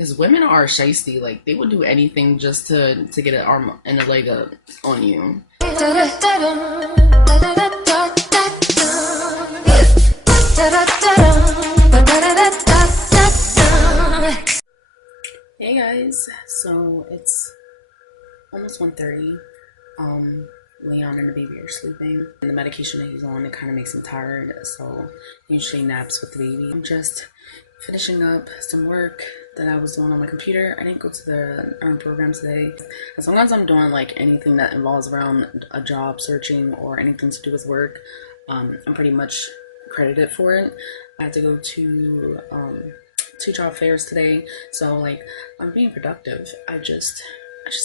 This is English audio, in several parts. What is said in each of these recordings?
Because women are shiesty. Like, they would do anything just to get an arm and a leg up on you. Hey guys, so it's almost 1:30. Leon and the baby are sleeping. And the medication that he's on, it kind of makes him tired, so he usually naps with the baby. I'm just finishing up some work that I was doing on my computer. I didn't go to the program today. As long as I'm doing like anything that involves around a job searching or anything to do with work, I'm pretty much credited for it. I had to go to 2 job fairs today, so like I'm being productive. I just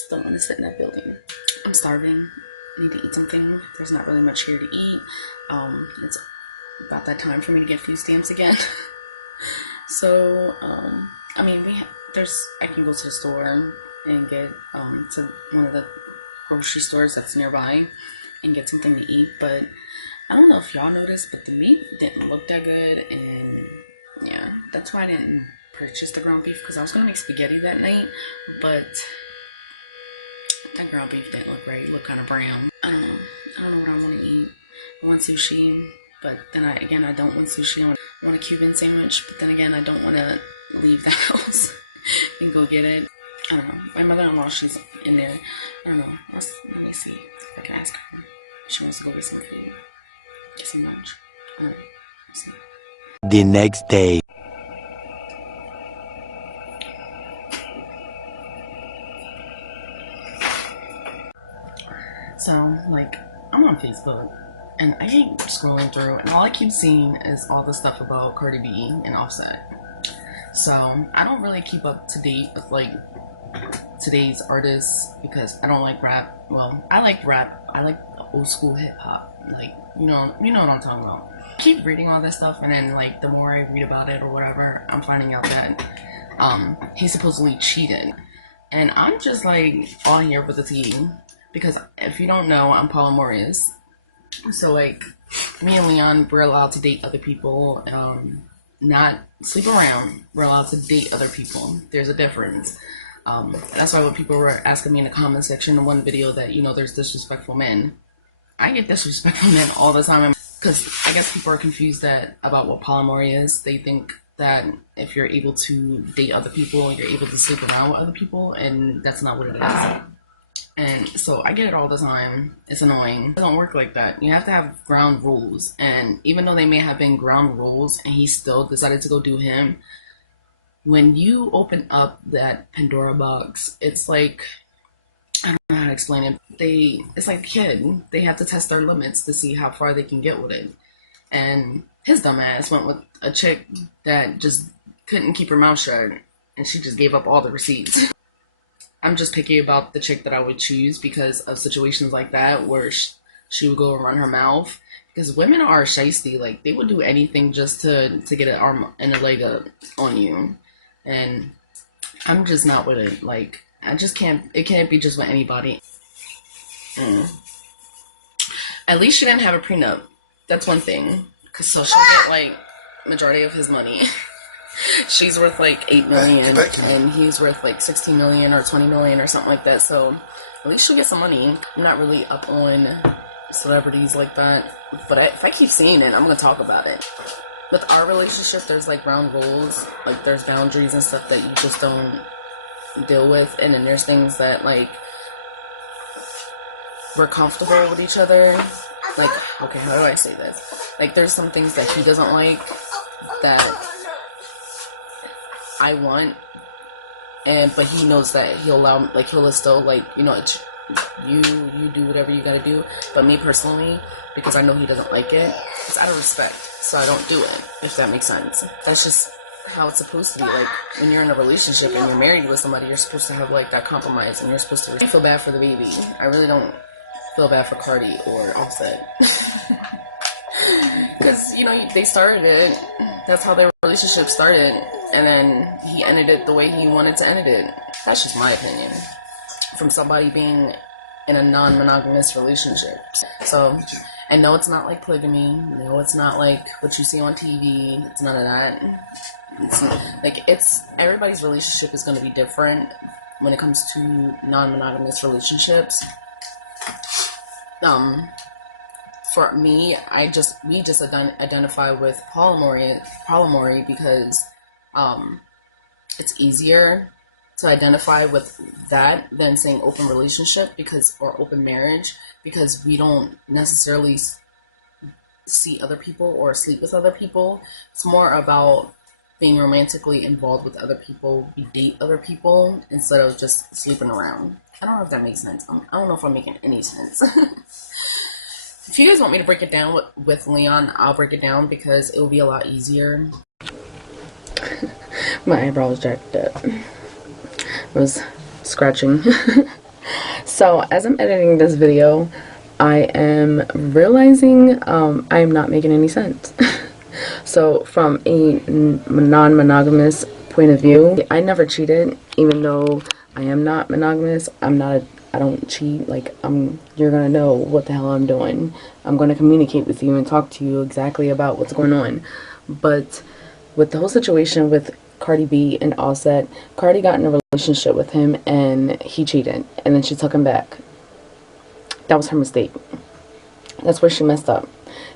don't want to sit in that building. I'm starving. I need to eat something. There's not really much here to eat. It's about that time for me to get food stamps again. So I mean, I can go to the store and get to one of the grocery stores that's nearby and get something to eat. But I don't know if y'all noticed, but the meat didn't look that good, and yeah, that's why I didn't purchase the ground beef, because I was gonna make spaghetti that night, but that ground beef didn't look right. It looked kind of brown. I don't know what I want to eat. I want sushi, but then I don't want sushi. I want a Cuban sandwich, but then again, I don't want to leave the house and go get it. I don't know. My mother-in-law, she's in there. I don't know. Let me see if I can ask her if she wants to go get some food, get some lunch. I don't know. Let's see. The next day. So, like, I'm on Facebook, and I keep scrolling through, and all I keep seeing is all the stuff about Cardi B and Offset. So, I don't really keep up to date with, like, today's artists, because I don't like rap. Well, I like rap. I like old school hip-hop. Like, you know what I'm talking about. I keep reading all this stuff, and then, like, the more I read about it or whatever, I'm finding out that he supposedly cheated. And I'm just, like, all here with the tea. Because if you don't know, I'm polyamorous. So, like, me and Leon, we're allowed to date other people, not sleep around. We're allowed to date other people. There's a difference. That's why when people were asking me in the comment section in one video that, there's disrespectful men. I get disrespectful men all the time. Because I guess people are confused about what polyamory is. They think that if you're able to date other people, you're able to sleep around with other people, and that's not what it is. And so I get it all the time. It's annoying. It don't work like that. You have to have ground rules. And even though they may have been ground rules and he still decided to go do him, when you open up that Pandora box, it's like, I don't know how to explain it. It's like a kid. They have to test their limits to see how far they can get with it. And his dumb ass went with a chick that just couldn't keep her mouth shut, and she just gave up all the receipts. I'm just picky about the chick that I would choose because of situations like that where she would go and run her mouth. Because women are shiesty. Like, they would do anything just to get an arm and a leg up on you. And I'm just not with it. Like, it can't be just with anybody. At least she didn't have a prenup. That's one thing. Because so she'll get, like, majority of his money. She's worth like $8 million, and he's worth like $16 million or $20 million or something like that. So at least she'll get some money. I'm not really up on celebrities like that, but if I keep seeing it, I'm gonna talk about it. With our relationship, there's like ground rules, like there's boundaries and stuff that you just don't deal with, and then there's things that like we're comfortable with each other. Like, okay, how do I say this? Like, there's some things that he doesn't like that I want, but he knows that he'll still, like, you do whatever you gotta do. But me personally, because I know he doesn't like it, it's out of respect, so I don't do it, if that makes sense. That's just how it's supposed to be. Like, when you're in a relationship and you're married with somebody, you're supposed to have, like, that compromise, and you're supposed to... I feel bad for the baby. I really don't feel bad for Cardi or Offset. Because, they started it. That's how their relationship started. And then he ended it the way he wanted to end it. That's just my opinion. From somebody being in a non-monogamous relationship. So, And no, it's not like polygamy. No, it's not like what you see on TV. It's none of that. It's like it's everybody's relationship is going to be different when it comes to non-monogamous relationships. For me, we just identify with polyamory because it's easier to identify with that than saying open relationship or open marriage because we don't necessarily see other people or sleep with other people. It's more about being romantically involved with other people. We date other people instead of just sleeping around. I don't know if that makes sense. I don't know if I'm making any sense. If you guys want me to break it down with Leon, I'll break it down because it will be a lot easier. My eyebrows jacked up. I was scratching. So as I'm editing this video, I am realizing I am not making any sense. So from a non-monogamous point of view, I never cheated, even though I am not monogamous. I don't cheat. Like, you're gonna know what the hell I'm doing. I'm gonna communicate with you and talk to you exactly about what's going on. But with the whole situation with Cardi B and Offset, Cardi got in a relationship with him and he cheated, and then she took him back. That was her mistake. That's where she messed up,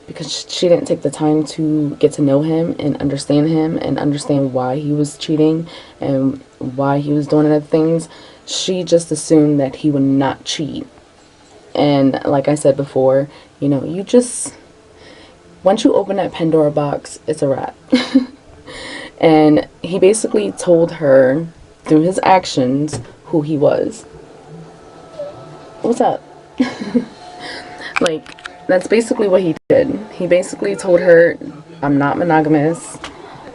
because she didn't take the time to get to know him and understand why he was cheating and why he was doing other things. She just assumed that he would not cheat. And like I said before, you know, once you open that Pandora box, it's a wrap. And he basically told her through his actions who he was. What's up? Like, that's basically what he did. He basically told her, I'm not monogamous.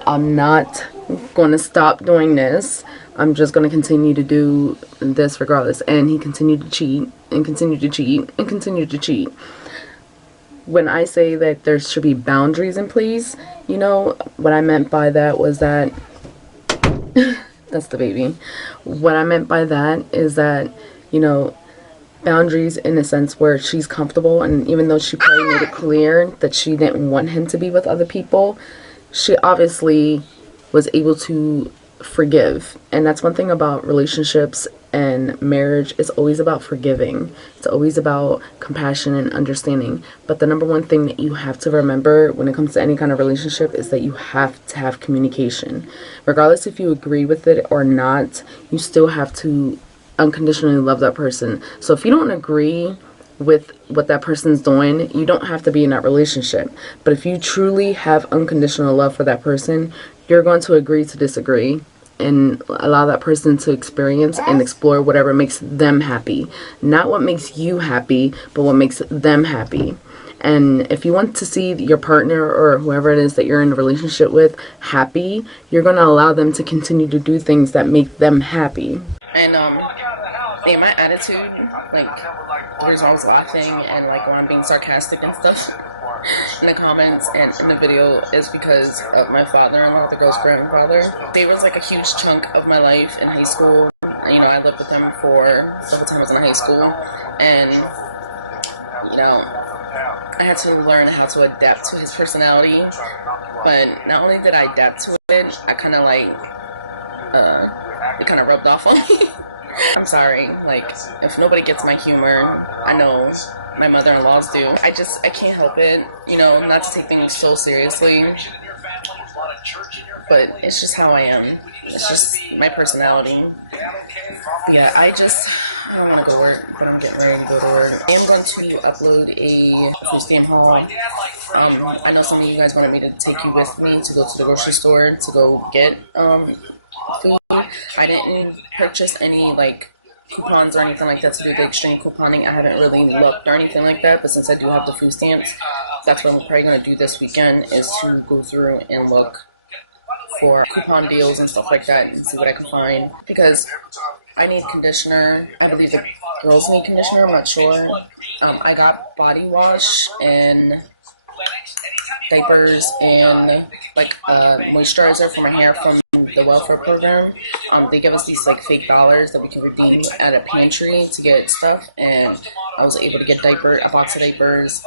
I'm not going to stop doing this. I'm just going to continue to do this regardless. And he continued to cheat and continued to cheat and continued to cheat. When I say that there should be boundaries in place, you know, what I meant by that was that that's the baby. What I meant by that is that, you know, boundaries in a sense where she's comfortable, and even though she probably made it clear that she didn't want him to be with other people, she obviously was able to forgive. And that's one thing about relationships and marriage. It's always about forgiving. It's always about compassion and understanding. But the number one thing that you have to remember when it comes to any kind of relationship is that you have to have communication. Regardless if you agree with it or not, you still have to unconditionally love that person. So if you don't agree with what that person's doing, you don't have to be in that relationship. But if you truly have unconditional love for that person, you're going to agree to disagree and allow that person to experience and explore whatever makes them happy. Not what makes you happy, but what makes them happy. And if you want to see your partner or whoever it is that you're in a relationship with happy, you're going to allow them to continue to do things that make them happy. And yeah, my attitude, like, there's always laughing and like when I'm being sarcastic and stuff in the comments and in the video is because of my father-in-law, the girl's grandfather. They was like a huge chunk of my life in high school. You know, I lived with them for the whole time I was in high school, and you know, I had to learn how to adapt to his personality. But not only did I adapt to it, I kind of like it kind of rubbed off on me. I'm sorry, like, if nobody gets my humor, I know my mother-in-laws do. I can't help it, you know, not to take things so seriously, but it's just how I am. It's just my personality. Yeah, I don't want to go to work, but I'm getting ready to go to work. I am going to upload a food stamp haul. I know some of you guys wanted me to take you with me to go to the grocery store to go get food. I didn't purchase any like coupons or anything like that to do the extreme couponing. I haven't really looked or anything like that, but since I do have the food stamps, that's what I'm probably going to do this weekend, is to go through and look for coupon deals and stuff like that and see what I can find, because I need conditioner. I believe the girls need conditioner, I'm not sure. I got body wash and diapers and like moisturizer for my hair from the welfare program. They give us these like fake dollars that we can redeem at a pantry to get stuff, and I was able to get a box of diapers,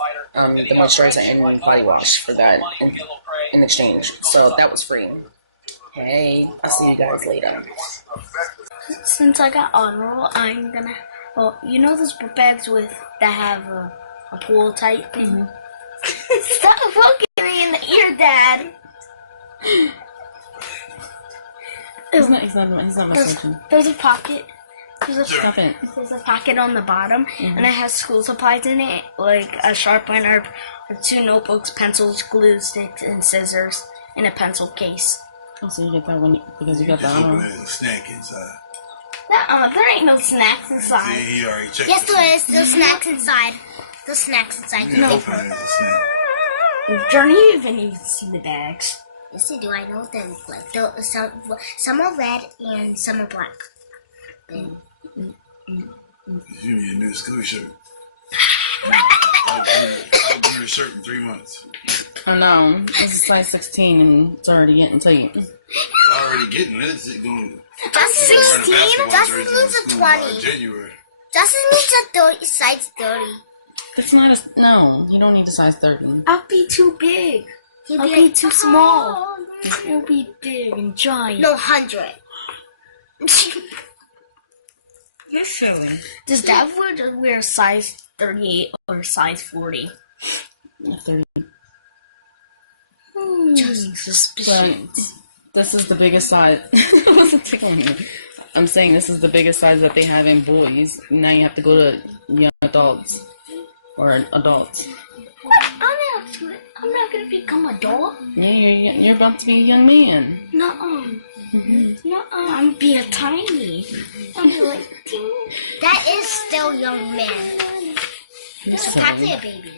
the moisturizer and body wash for that in exchange. So that was free. Hey, I'll see you guys later. Since I got on roll, I'm gonna. Well, you know those book bags that have a pool type thing. Stop looking me in the ear, Dad. He's not messaging. There's a pocket. Stop it. There's a pocket on the bottom, and it has school supplies in it, like a sharpener, 2 notebooks, pencils, glue sticks, and scissors, in a pencil case. Oh, so you get that one because you got the other one. There's a snack inside. There ain't no snacks inside. He already checked. Yes, there is. There's snacks inside. There's snacks inside. Yeah, open it as a snack. Journey, you haven't even seen the bags. Yes, I do. I know what they look like. Some are red and some are black. You need a new school shirt. I'll wear a shirt in 3 months. I know. It's a size 16 and it's already getting tight. Already getting it. It's going. Just 16? Justin needs a 20. January. Justin needs a 30, size 30. It's not a... No, you don't need a size 30. I'll be too big. I'll be too small. I'll be big and giant. No, 100. You're silly. Does Dad wear size 38 or size 40? 30. Just suspicious. This is the biggest size. It wasn't tickling me. I'm saying this is the biggest size that they have in boys. Now you have to go to young adults. Or adults. I'm not gonna become a dog. Yeah, you're about to be a young man. Nuh-uh. I'm be a tiny. I'm like, That is still young man. You're So silly. practically a baby.